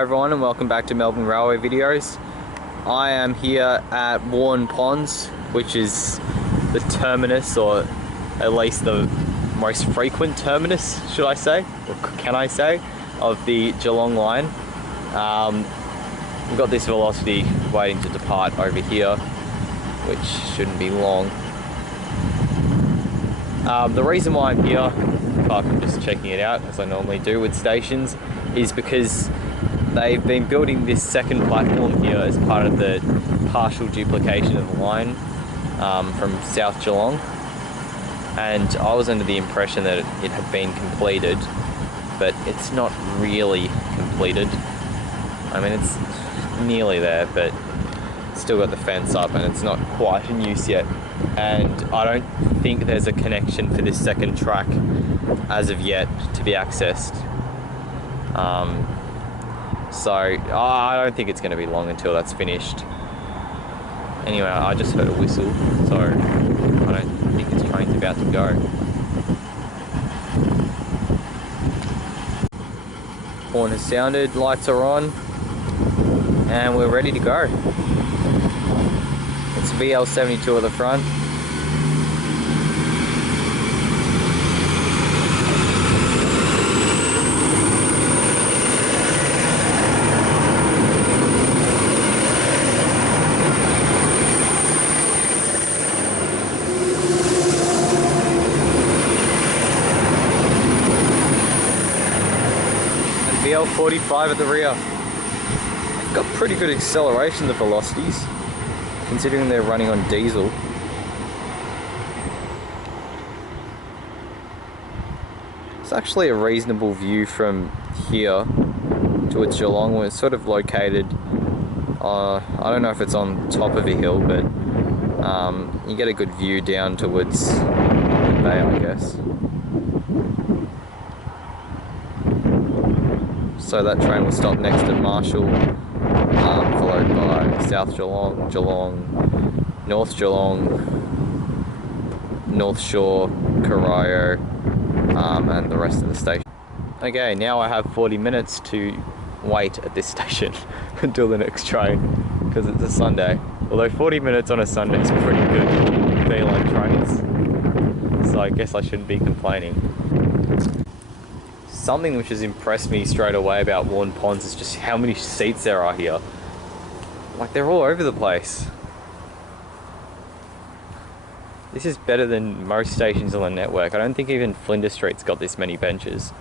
Hi everyone and welcome back to Melbourne Railway videos. I am here at Waurn Ponds, which is the terminus, or at least the most frequent terminus, should I say, or can I say, of the Geelong line. We've got this Velocity waiting to depart over here, which shouldn't be long. The reason why I'm here, apart from just checking it out as I normally do with stations, is because they've been building this second platform here as part of the partial duplication of the line from South Geelong, and I was under the impression that it had been completed, but it's not really completed. I mean, it's nearly there, but still got the fence up and it's not quite in use yet, and I don't think there's a connection for this second track as of yet to be accessed. So I don't think it's going to be long until that's finished. Anyway, I just heard a whistle, so I don't think this train's about to go. Horn has sounded, lights are on, and we're ready to go. It's VL72 at the front. VL45 at the rear. They've got pretty good acceleration, the Velocities, considering they're running on diesel. It's actually a reasonable view from here towards Geelong, where it's sort of located. I don't know if it's on top of a hill, but you get a good view down towards the bay, I guess. So that train will stop next to Marshall, followed by South Geelong, Geelong, North Geelong, North Shore, Corio, and the rest of the station. Okay, now I have 40 minutes to wait at this station until the next train, because it's a Sunday. Although 40 minutes on a Sunday is pretty good for airline trains, so I guess I shouldn't be complaining. Something which has impressed me straight away about Waurn Ponds is just how many seats there are here. Like, they're all over the place. This is better than most stations on the network. I don't think even Flinders Street's got this many benches.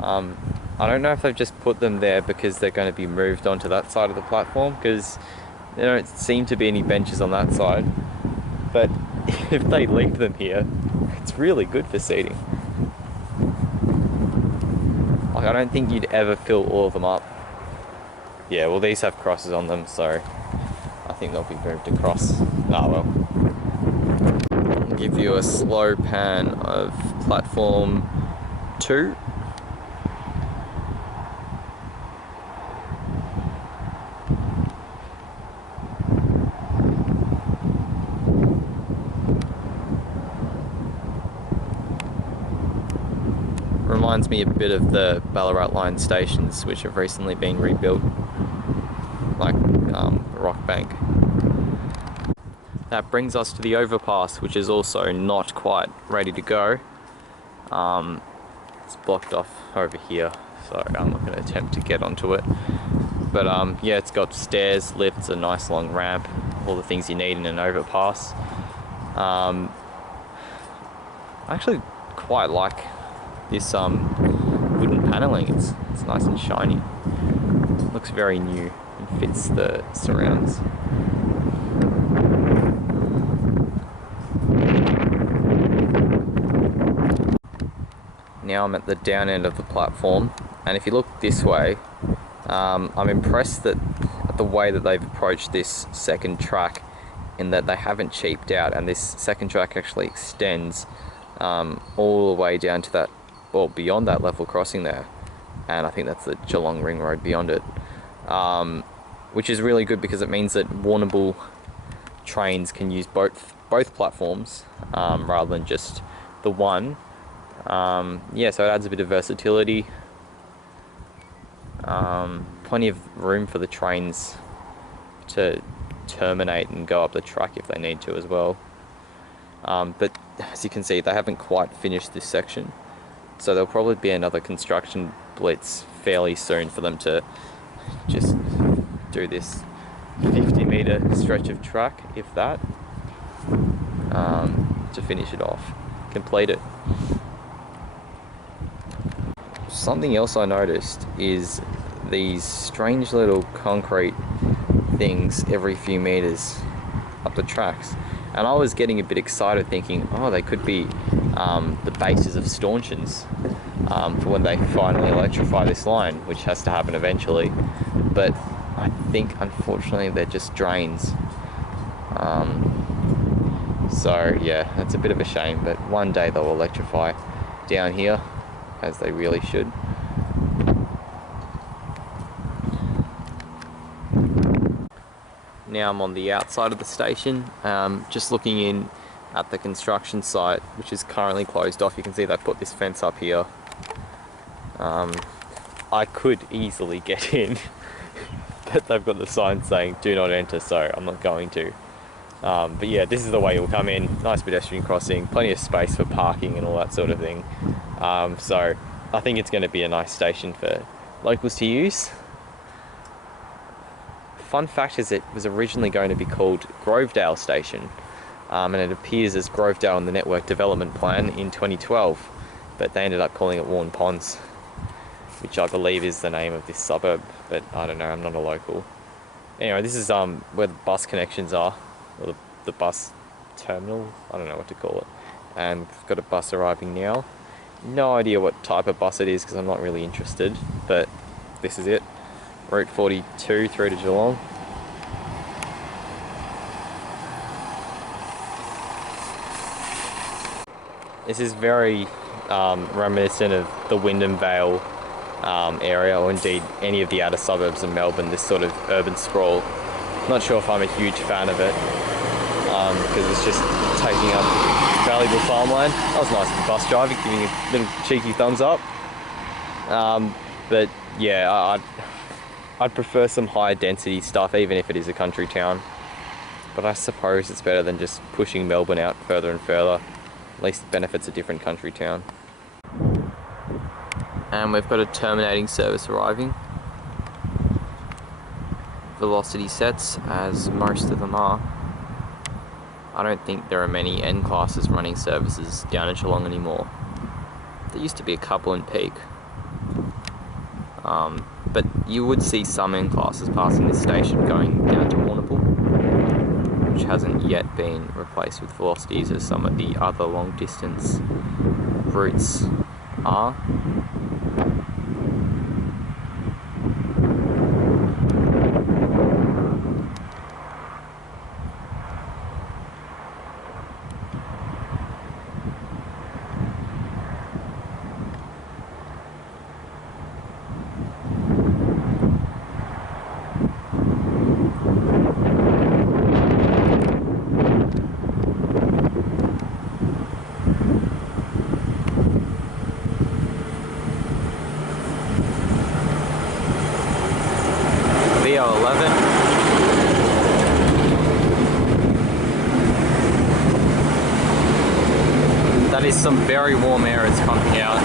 I don't know if they've just put them there because they're going to be moved onto that side of the platform, because there don't seem to be any benches on that side. But if they leave them here, it's really good for seating. Like, I don't think you'd ever fill all of them up. Yeah, well, these have crosses on them, so I think they'll be moved across. Ah, well. I'll give you a slow pan of platform 2. Reminds me a bit of the Ballarat line stations, which have recently been rebuilt, like Rock Bank. That brings us to the overpass, which is also not quite ready to go. It's blocked off over here, so I'm not going to attempt to get onto it. But yeah, it's got stairs, lifts, a nice long ramp, all the things you need in an overpass. I actually quite like this wooden paneling. It's nice and shiny. Looks very new and fits the surrounds. Now I'm at the down end of the platform, and if you look this way, I'm impressed at the way that they've approached this second track, in that they haven't cheaped out, and this second track actually extends all the way down to that, well, beyond that level crossing there, and I think that's the Geelong Ring Road beyond it, which is really good because it means that Warrnable trains can use both platforms rather than just the one. Yeah, so it adds a bit of versatility. Plenty of room for the trains to terminate and go up the track if they need to as well. But as you can see, they haven't quite finished this section, so there'll probably be another construction blitz fairly soon for them to just do this 50-metre stretch of track, if that, to finish it off, complete it. Something else I noticed is these strange little concrete things every few meters up the tracks, and I was getting a bit excited thinking, oh, they could be the bases of stanchions for when they finally electrify this line, which has to happen eventually. But I think unfortunately they're just drains, so yeah, it's a bit of a shame, but one day they'll electrify down here, as they really should. Now I'm on the outside of the station, just looking in at the construction site, which is currently closed off. You can see they put this fence up here. I could easily get in, but they've got the sign saying do not enter, so I'm not going to. But yeah, this is the way you'll come in. Nice pedestrian crossing, plenty of space for parking and all that sort of thing. So I think it's going to be a nice station for locals to use. Fun fact is it was originally going to be called Grovedale Station, and it appears as Grovedale in the Network Development Plan in 2012, but they ended up calling it Waurn Ponds, which I believe is the name of this suburb, but I don't know, I'm not a local. Anyway, this is where the bus connections are, or the bus terminal, I don't know what to call it, and we've got a bus arriving now. No idea what type of bus it is because I'm not really interested, but this is it. Route 42 through to Geelong. This is very reminiscent of the Wyndham Vale area, or indeed any of the outer suburbs in Melbourne, this sort of urban sprawl. Not sure if I'm a huge fan of it, because it's just taking up valuable farmland. That was nice of the bus driver, giving a little cheeky thumbs up. But yeah, I'd prefer some higher density stuff, even if it is a country town. But I suppose it's better than just pushing Melbourne out further and further. At least it benefits a different country town. And we've got a terminating service arriving. Velocity sets, as most of them are. I don't think there are many N classes running services down at Geelong anymore. There used to be a couple in Peak. But you would see some N classes passing this station going down to Waurn, which hasn't yet been replaced with velocities as some of the other long distance routes are. That is some very warm air it's pumping out.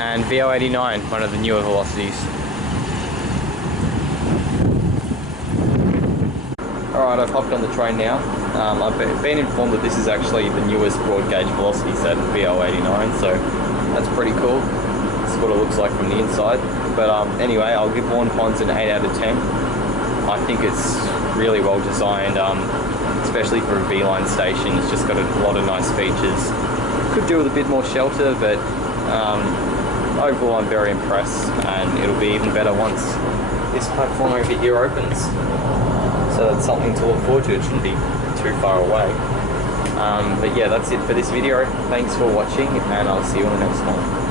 And VO89, one of the newer velocities. Alright, I've hopped on the train now. I've been informed that this is actually the newest broad gauge velocity set, VO89, so that's pretty cool. That's what it looks like from the inside. But anyway, I'll give Waurn Ponds an 8 out of 10. I think it's really well designed, especially for a V-line station. It's just got a lot of nice features. Could do with a bit more shelter, but overall I'm very impressed, and it'll be even better once this platform over here opens. So that's something to look forward to. It shouldn't be too far away. But yeah, that's it for this video. Thanks for watching, and I'll see you on the next one.